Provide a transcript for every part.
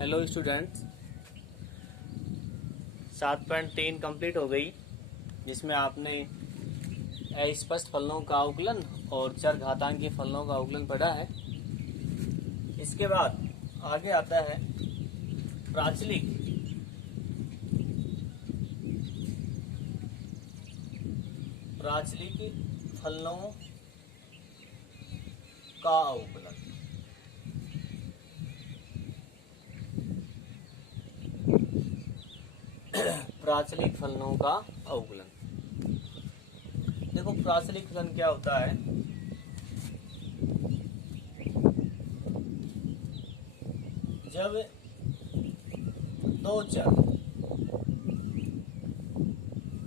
Hello students, 7.3 complete हो गई, जिसमें आपने अस्पष्ट फलनों का अवकलन और चरघातांकी फलनों का अवकलन पढ़ा है। इसके बाद आगे आता है प्राचलिक फलनों का अवकलन। प्राचलिक फलनों का अवकलन। देखो, प्राचलिक फलन क्या होता है। जब दो चर,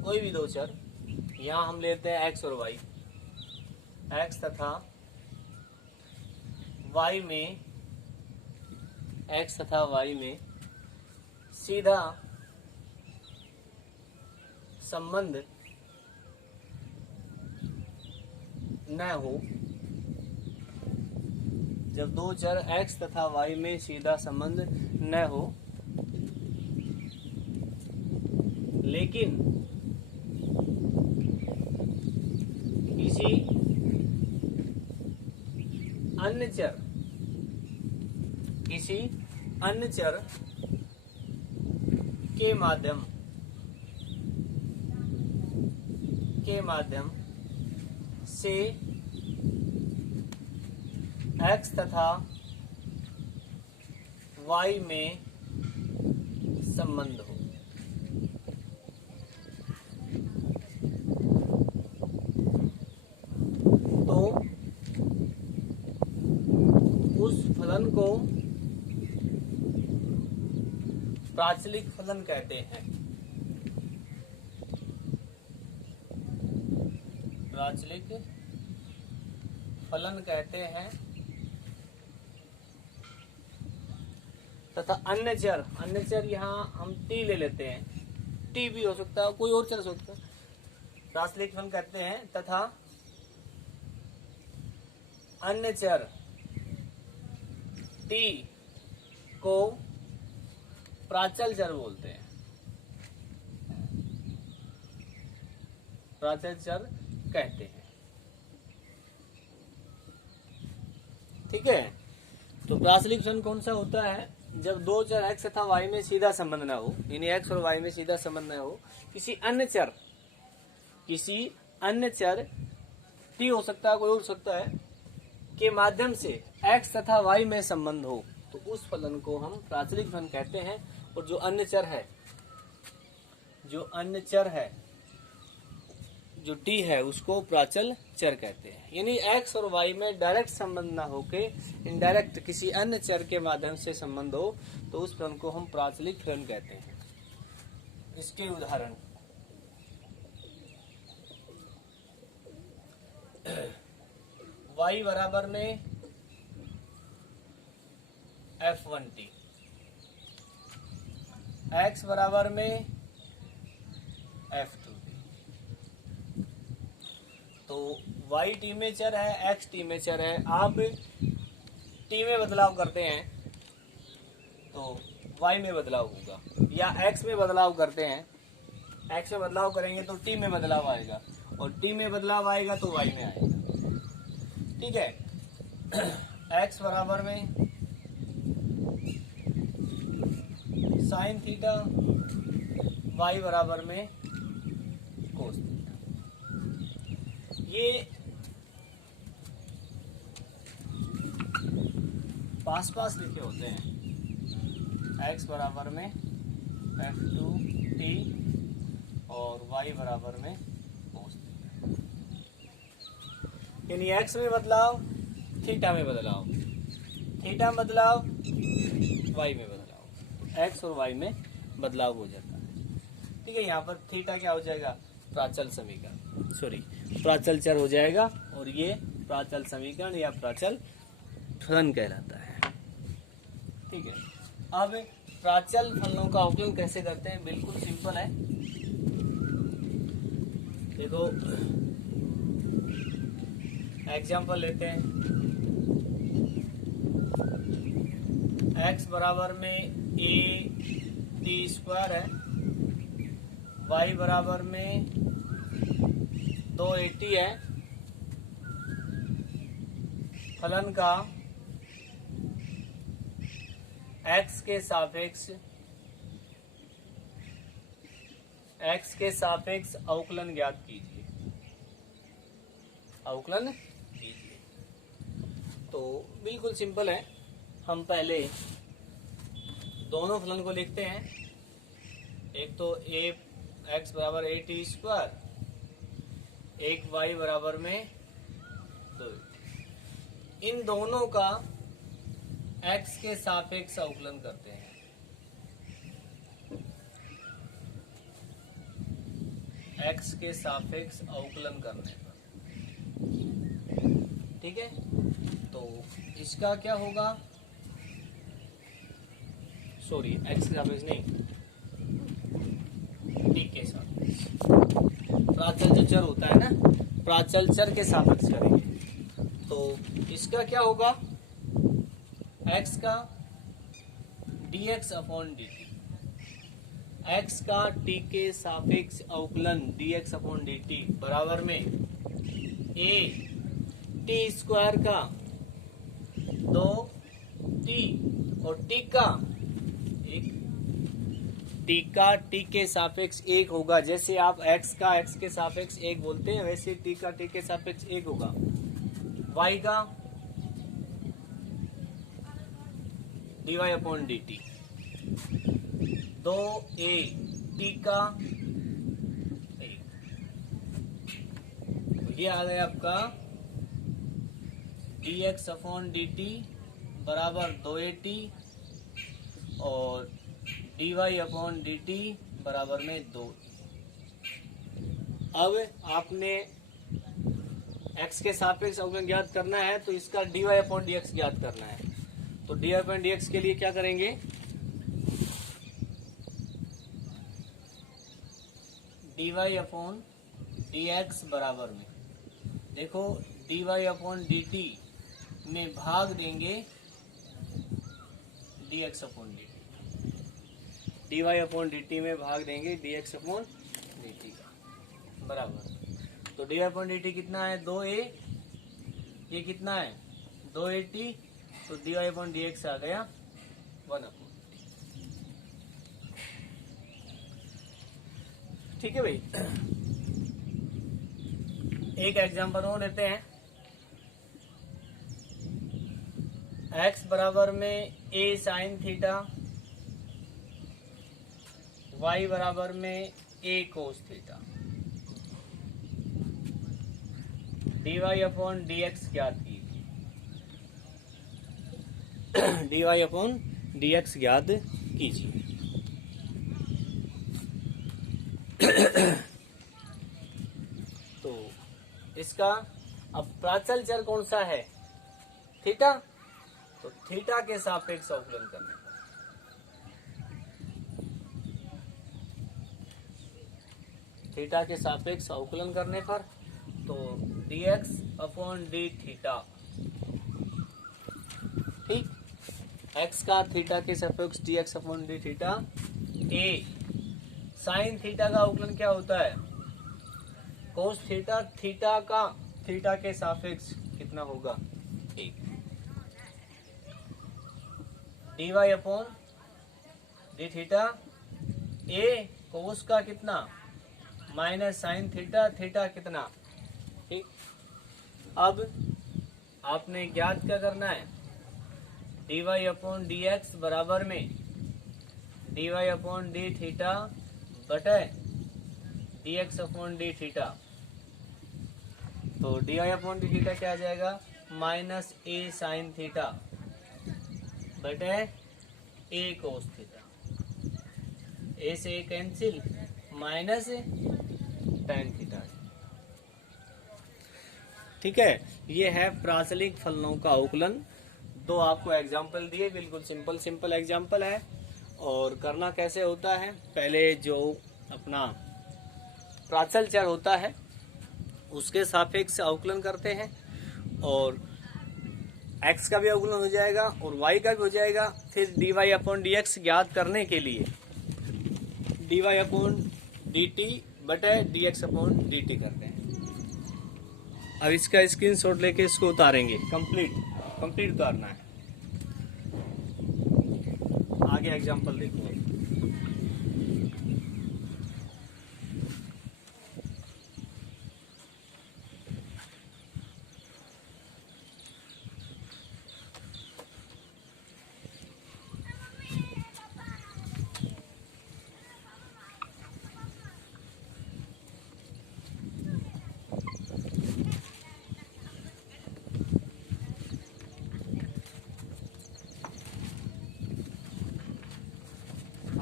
कोई भी दो चर, यहां हम लेते हैं एक्स और वाई, एक्स तथा वाई में, एक्स तथा वाई में सीधा संबंध न हो। जब दो चर x तथा y में सीधा संबंध न हो, लेकिन किसी अन्य चर के माध्यम से x तथा y में संबंध हो, तो उस फलन को प्राचलिक फलन कहते हैं। प्राचलिक फलन कहते हैं। तथा अन्य चर यहाँ हम टी ले लेते हैं, टी भी हो सकता है, कोई और चर हो सकता है। प्राचलिक फलन कहते हैं तथा अन्य चर टी को प्राचल चर बोलते हैं। प्राचल चर कहते हैं। ठीक है, तो प्राचलिक फलन कौन सा होता है? जब दो चर x तथा y में सीधा संबंध न हो, यानी x और y में सीधा संबंध न हो, किसी अन्य चर t हो सकता है, कोई और हो सकता है, के माध्यम से x तथा y में संबंध हो, तो उस फलन को हम प्राचलिक फलन कहते हैं। और जो अन्य चर है जो t है, उसको प्राचल चर कहते हैं। यानी x और y में डायरेक्ट संबंध ना होके इनडायरेक्ट किसी अन्य चर के माध्यम से संबंध हो, तो उस फलन को हम प्राचलिक फलन कहते हैं। इसके उदाहरण y बराबर में f1t, x बराबर में f2t। तो y t में चर है, x t में चर है। आप t में बदलाव करते हैं तो y में बदलाव होगा, या x में बदलाव करते हैं, x में बदलाव करेंगे तो t में बदलाव आएगा, और t में बदलाव आएगा तो y में आएगा। ठीक है, x बराबर में साइन थीटा, y बराबर में कोस थीटा। ये पास लिखे होते हैं। x बराबर में f2t और y बराबर में कोस थीटा। यानी x में बदलाव, थीटा में बदलाव, थीटा में बदलाव, y में बदलाव, x और y में बदलाव हो जाता है। ठीक है, यहाँ पर थीटा क्या हो जाएगा? प्राचल चर हो जाएगा, और ये प्राचल समीकरण या प्राचल फलन कहलाता है। ठीक है, अब प्राचल फलनों का अवकलन कैसे करते हैं? बिल्कुल सिंपल है। देखो, एग्जाम्पल लेते हैं। x बराबर में a t स्क्वायर है, y बराबर में 2at है। फलन का x के सापेक्ष अवकलन ज्ञात कीजिए। अवकलन कीजिए। तो बिल्कुल सिंपल है, हम पहले दोनों फलन को लिखते हैं। एक तो x बराबर a t स्क्वायर, एक y बराबर में 2। इन दोनों का x के सापेक्ष अवकलन करते हैं। x के सापेक्ष अवकलन करने पर, ठीक है। तो इसका क्या होगा, सॉरी x के सापेक्ष नहीं, t के सापेक्ष। प्राचल जो चर होता है ना, प्राचल चर के सापेक्ष करेंगे। तो इसका क्या होगा, x का dx अपॉन dt, x का t के सापेक्ष अवकलन dx अपॉन dt बराबर में a t स्क्वायर का 2t और t का t के सापेक्ष 1 होगा। जैसे आप x का x के सापेक्ष 1 बोलते हैं, वैसे t का t के सापेक्ष 1 होगा। y का dy upon dt 2a t का 1। ये आ गया आपका dx अपॉन dt बराबर 2at और dy अपॉन dt बराबर में 2। अब आपने x के सापेक्ष अवकलन ज्ञात करना है, तो इसका dy अपॉन dx ज्ञात करना है। तो dy अपॉन dx के लिए क्या करेंगे, dy अपॉन dx बराबर में, देखो dy अपॉन dt में भाग देंगे dx upon dt, dy upon dt में भाग देंगे dx अपॉन dt का बराबर। तो dy अपॉन dt कितना है, 2a, ये कितना है 2at, तो dy अपॉन dx आ गया 1 अपॉन। ठीक है भाई। एक एग्जांपल और लेते हैं। x बराबर में a साइन थीटा, y बराबर में a cos theta, dy upon dx ज्ञात कीजिए। dy अपॉन dx ज्ञात कीजिए। तो इसका अब प्राचल चर कौन सा है, थीटा, तो थीटा के सापेक्ष अवकलन करने पर, थीटा के सापेक्ष अवकलन करने पर, तो dx अपॉन d थीटा, ठीक, x का थीटा के सापेक्ष dx upon d theta. a sine theta का अवकलन क्या होता है, कोस थीटा, थीटा का थीटा के सापेक्ष कितना होगा, 1। dy upon D theta, a कोस का कितना माइनस साइन थीटा, थीटा कितना, ठीक। अब आपने ज्ञात क्या करना है, dy अपॉन dx बराबर में dy अपॉन डी थीटा बटे dx अपॉन डी थीटा। तो dy अपॉन डी थीटा क्या आ जाएगा, माइनस a साइन थीटा बटे a कोस थीटा, a से a cancel, minus tan theta. ठीक है, ये है प्राचलिक फलनों का अवकलन। दो आपको एग्जाम्पल दिए, बिल्कुल सिंपल एग्जाम्पल है। और करना कैसे होता है, पहले जो अपना प्राचल चर होता है उसके सापेक्ष अवकलन करते हैं, और एक्स का भी अवकलन हो जाएगा और वाई का भी हो जाएगा। फिर D Y upon D X ज्ञात करने के लिए D Y upon D T बटे D X upon D T करते हैं। अब इसका स्क्रीनशॉट लेके इसको उतारेंगे, कंप्लीट उतारना है। आगे एग्जांपल देखो।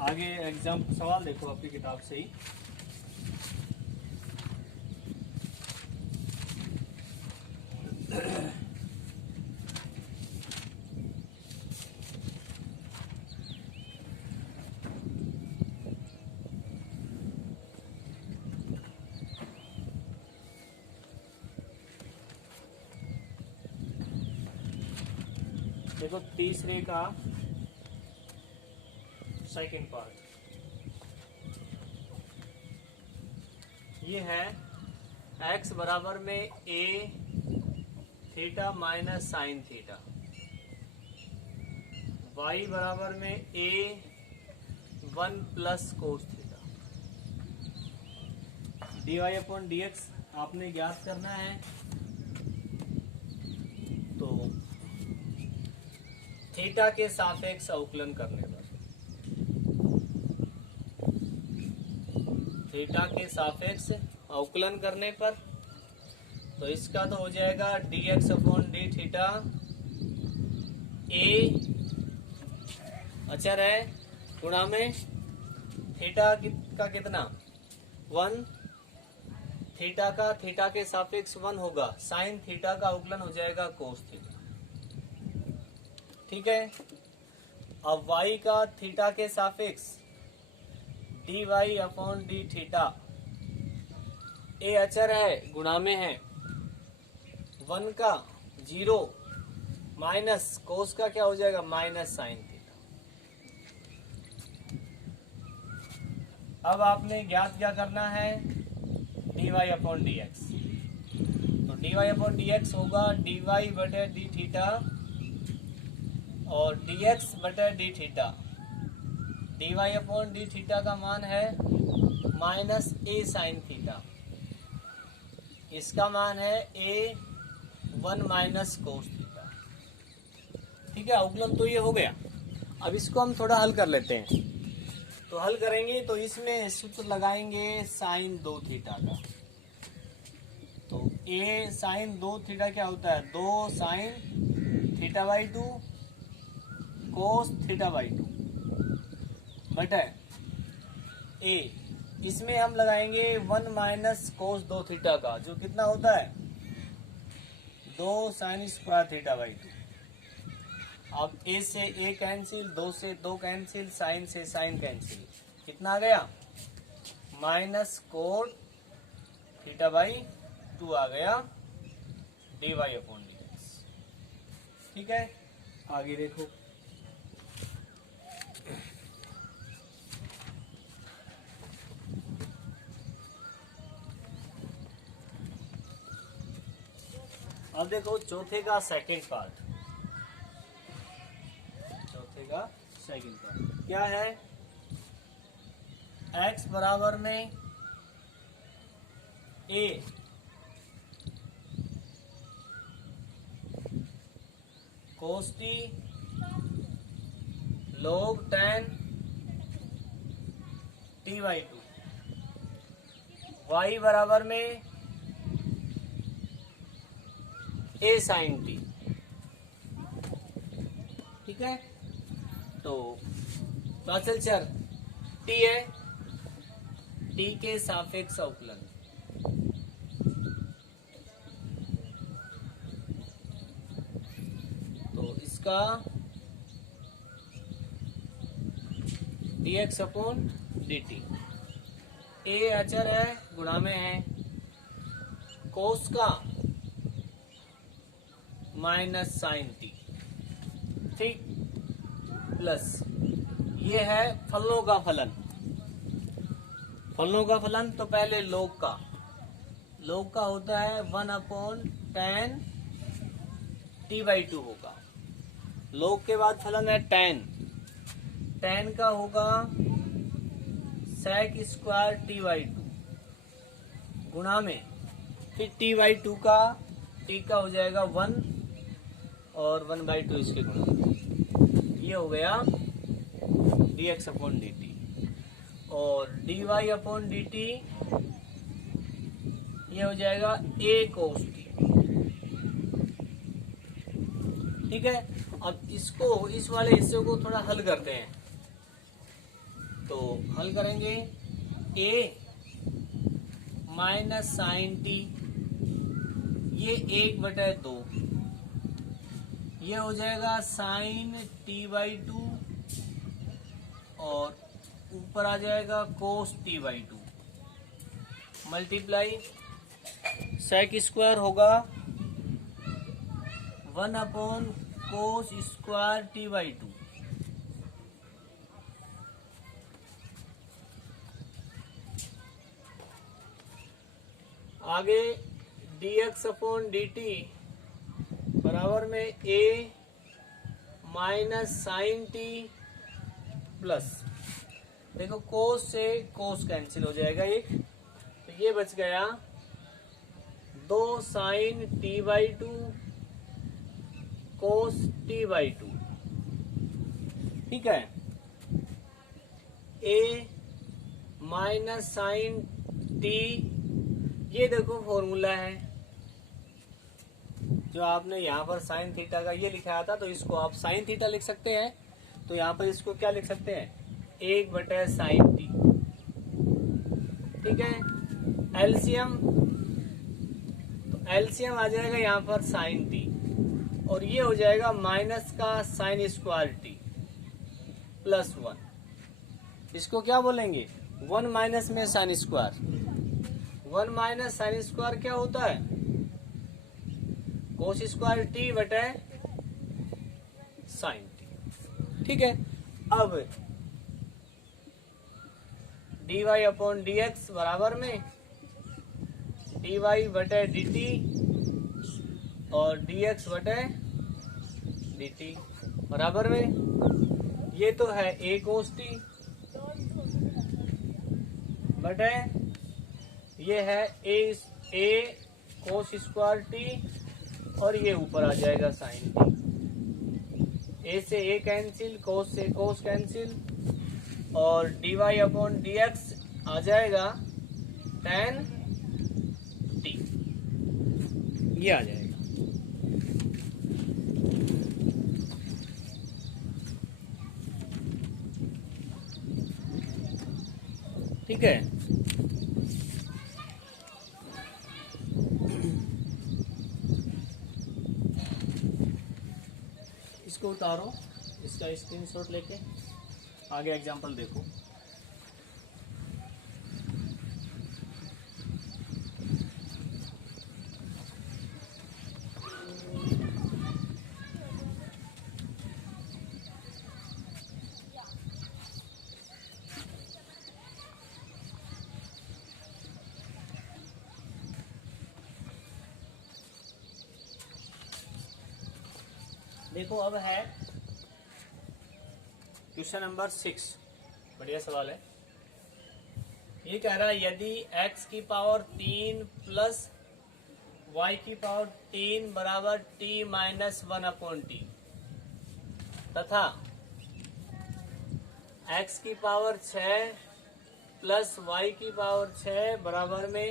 आगे एग्जाम सवाल देखो आपकी किताब से ही। देखो तीसरे का सेकंड पार्ट ये है x बराबर में a theta minus sine theta, y बराबर में a 1 plus cos theta. D Y upon D x आपने ज्ञात करना है। तो थीटा के सापेक्ष अवकलन करने पर, थीटा के सापेक्ष अवकलन करने पर तो इसका तो हो जाएगा D X upon D theta. A अचर है गुणा में थीटा का कितना 1, थीटा का थीटा के सापेक्ष 1 होगा, साइन थीटा का अवकलन हो जाएगा कोस थीटा। ठीक है। अब y का थीटा के सापेक्ष D Y upon D theta, A अचर है गुणा में है 1 का 0 माइनस कोस का क्या हो जाएगा माइनस साइन थीटा। अब आपने ज्ञात क्या करना है D Y upon D X. तो D Y upon D X होगा डी वाई बटे डी थीटा और डी एक्स बटे D theta. D Y upon D theta का मान है माइनस ए साइन थीटा, इसका मान है ए 1 माइनस कोस थीटा। ठीक है, अवकलन तो ये हो गया। अब इसको हम थोड़ा हल कर लेते हैं। तो हल करेंगे तो इसमें सूत्र लगाएंगे साइन 2 थीटा का। तो ए साइन 2 थीटा क्या होता है 2 sine theta by 2 cos theta by 2 बटे ए, इसमें हम लगाएंगे 1 माइनस कोस 2 थीटा का, जो कितना होता है 2 साइन स्क्वायर थीटा बाई 2। अब ए से ए कैंसिल, 2 से 2 कैंसिल, साइन से साइन कैंसिल, कितना आ गया माइनस कोट थीटा बाई 2 आ गया d Y upon D x. ठीक है, आगे देखो। अब देखो चौथे का सेकंड पार्ट। चौथे का सेकंड पार्ट क्या है x बराबर में a cos t log tan t by 2, y बराबर में ए साइन टी। ठीक है, तो प्राचल चर टी है, टी के सापेक्ष अवकलन। तो इसका D X upon D T, A अचर है गुणा में है कोस का माइनस साइन टी। ठीक, प्लस ये है फलनों का फलन। फलनों का फलन तो पहले लोग का होता है 1/10 t/2 होगा। लोग के बाद फलन है tan का होगा sec स्क्वायर t/2 गुणा में फिर t/2 का t का हो जाएगा 1 और 1/2 इसके गुणा। ये हो गया dx/dt और dy/dt ये हो जाएगा a cos t। ठीक है, अब इसको, इस वाले हिस्से को थोड़ा हल करते हैं। तो हल करेंगे a माइनस साइन t, ये 1/2, ये हो जाएगा साइन t/2 और ऊपर आ जाएगा कोस t/2 मल्टीप्लाई सेक स्क्वायर होगा 1/कोस स्क्वायर t/2। आगे dx/dt बराबर में a minus sine t plus, देखो कोस से कोस कैंसिल हो जाएगा एक, तो ये बच गया 2 साइन t/2 कोस t/2। ठीक है, a माइनस साइन t, ये देखो फॉर्मूला है जो आपने यहाँ पर साइन थीटा का ये लिखाया था, तो इसको आप साइन थीटा लिख सकते हैं। तो यहाँ पर इसको क्या लिख सकते हैं, 1/साइन t। ठीक है, एलसीएम, तो एलसीएम आ जाएगा यहाँ पर साइन t और ये हो जाएगा माइनस का साइन स्क्वायर t प्लस 1। इसको क्या बोलेंगे, 1 माइनस में sine square. 1 minus sine square क्या होता है, कोस स्क्वायर t बटे साइन t। ठीक है, अब dy/dx बराबर में dy/dt और dx/dt बराबर में, ये तो है a cos t बटे ये है a cos स्क्वायर t और ये ऊपर आ जाएगा साइन t। a से a कैंसिल, cos से cos कैंसिल और dy/dx आ जाएगा tan t, ये आ जाएगा। ठीक है, इसको उतारो, इसका स्क्रीनशॉट लेके आगे एग्जांपल देखो। देखो अब है क्वेश्चन नंबर 6, बढ़िया सवाल है। ये कह रहा है यदि x की पावर 3 प्लस y की पावर 3 बराबर t माइनस 1/t तथा x की पावर 6 प्लस y की पावर 6 बराबर में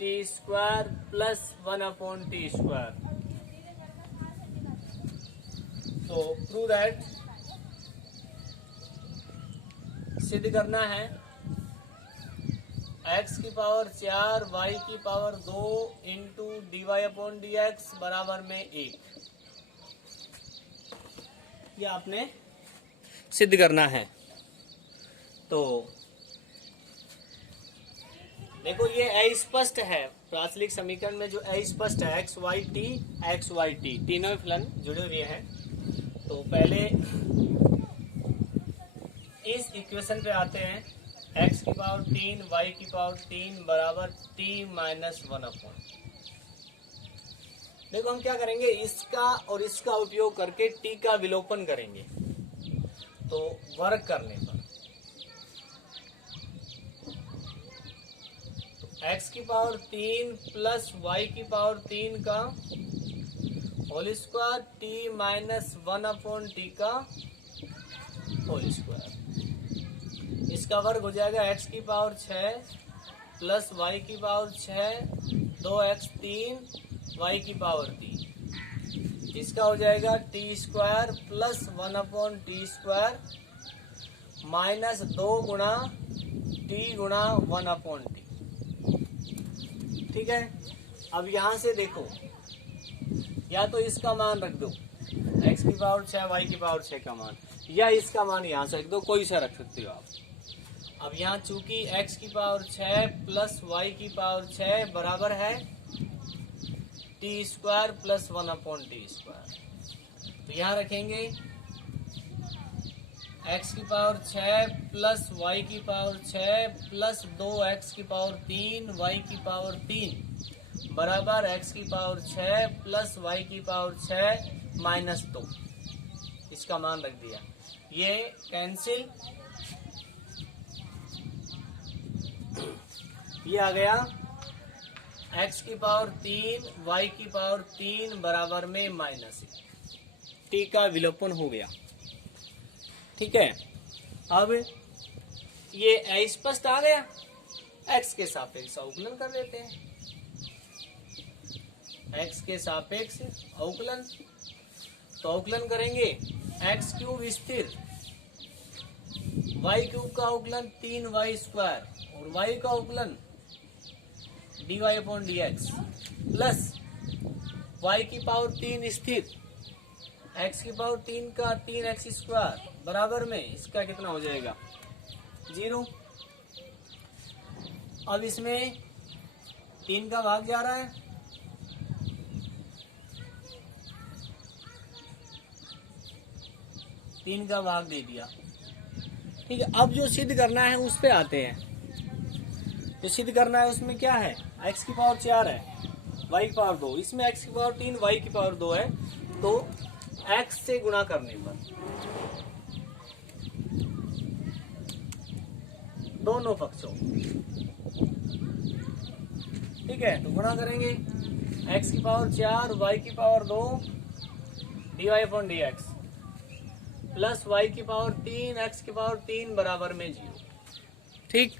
t square plus 1/t square, तो प्रूव दैट, सिद्ध करना है x की पावर 4 y की पावर 2 इंटू dy/dx बराबर में 1, ये आपने सिद्ध करना है। तो देखो ये अस्पष्ट है, प्राचलिक समीकरण में जो अस्पष्ट है x y t तीनों फलन जुड़े हुए हैं, तो पहले इस इक्वेशन पे आते हैं, x की पावर 3 y की पावर 3 बराबर t माइनस 1/। देखो हम क्या करेंगे, इसका और इसका उपयोग करके t का विलोपन करेंगे। तो वर्ग करने पर x की पावर 3 प्लस y की पावर 3 का whole square t minus 1/t का होल स्क्वायर। इसका वर्ग हो जाएगा x की पावर 6 प्लस y की पावर 6 2x 3 y की पावर 3। इसका हो जाएगा t square plus 1/t square minus 2 गुणा t गुणा 1/t। ठीक है। अब यहां से देखो, या तो इसका मान रख दो x की पावर 6 y की पावर 6 का मान, या इसका मान यहां से रख दो, कोई सा रख सकते हो आप। अब यहाँ चूंकि x की पावर 6 प्लस y की पावर 6 बराबर है t square plus 1/t square, तो यहाँ रखेंगे x की पावर 6 प्लस y की पावर 6 प्लस 2x की पावर 3 y की पावर 3 बराबर x की पावर 6 प्लस y की पावर 6 माइनस 2। इसका मान रख दिया, ये कैंसिल, ये आ गया x की पावर 3 y की पावर 3 बराबर में माइनस t का विलोपन हो गया। ठीक है। अब ये स्पष्ट आ गया, x के सापेक्ष अवकलन कर लेते हैं। x के सापेक्ष अवकलन, तो अवकलन करेंगे x क्यूब स्थिर, y क्यूब का अवकलन 3y स्क्वायर और y का अवकलन dy/dx प्लस y की पावर 3 स्थिर, x की पावर 3 का 3x स्क्वायर बराबर में इसका कितना हो जाएगा 0। अब इसमें 3 का भाग जा रहा है, तीन का भाग दे दिया। ठीक है। अब जो सिद्ध करना है उस पे आते हैं। जो सिद्ध करना है उसमें क्या है, x की पावर 4 है, y की पावर 2, इसमें x की पावर 3 y की पावर 2 है, तो x से गुणा करने पर दोनों पक्षों, ठीक है, तो गुणा करेंगे x की पावर 4 y की पावर 2 dy/dx प्लस y की पावर 3 x की पावर 3 बराबर में 0। ठीक।